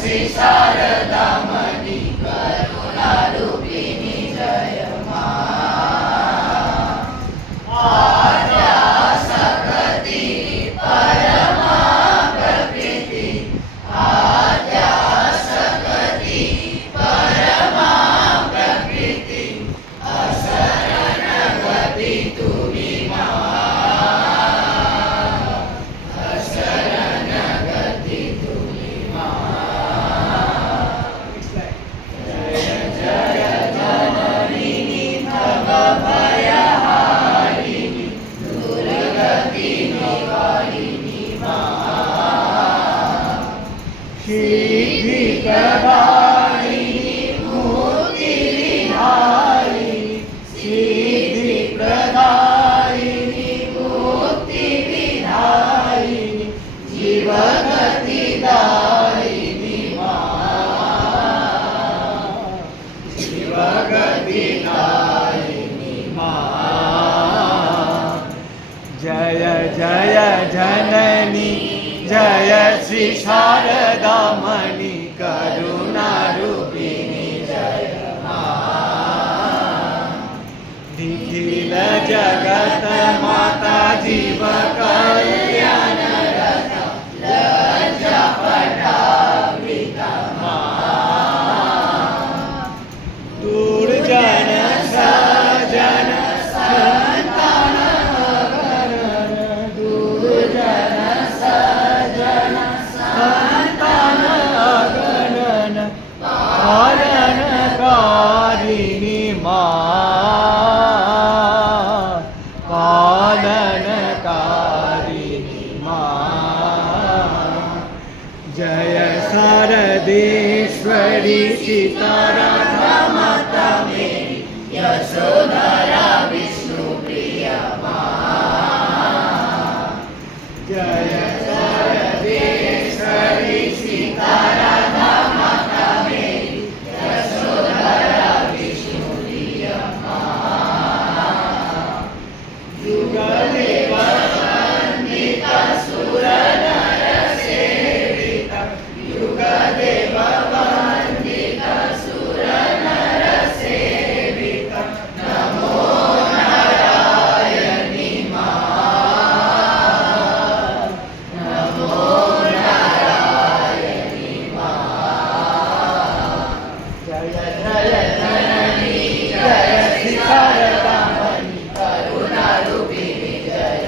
श्री शारदामणि करुणारूपिणी जय आद्या सकति परमा प्रकृति आद्या सकति परमा प्रकृति असरण गति तुमी असरण गति तुमी जय जय जननी भव भयहारिणी दुर्गति निवारिणी सिद्धि प्रदायिनी मुक्ति विहारिणी सिद्धि प्रदायिनी मुक्ति विहारिणी जीवगति दायिनी जीवगति दायिनी जय जय जननी जय श्री शारदामणि करुणारूपिणी जय निखिल जगत माता जीव कल्याण रथ लज्जा पटावृता दुर्जन सजन संतान अगणन दुर्जन सजन संतान अगणन पालनकारिणी पालनकारिणी जय शारदेश्वरी सीताराधा माता मेरी यशोधरा विष्णुप्रिया जय शारदेश्वरी सीताराधा माता मेरी यशोधरा विष्णुप्रिया युगदेव वन्दिता सुर नर सेविता युगदेव वन्दिता सुर नर सेविता नमो नारायणी नमो नारायणी जय जय जननी जय श्री शारदामणि करुणारूपिणी जय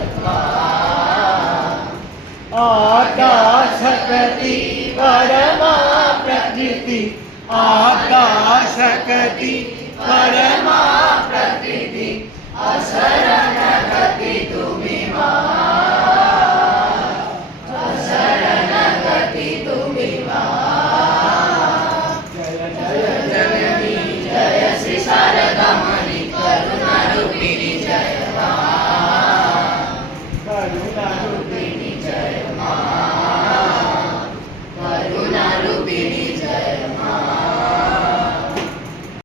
आकाशकति परमा प्रकृति आकाशकति परमा प्रकृति असरण गति तुमी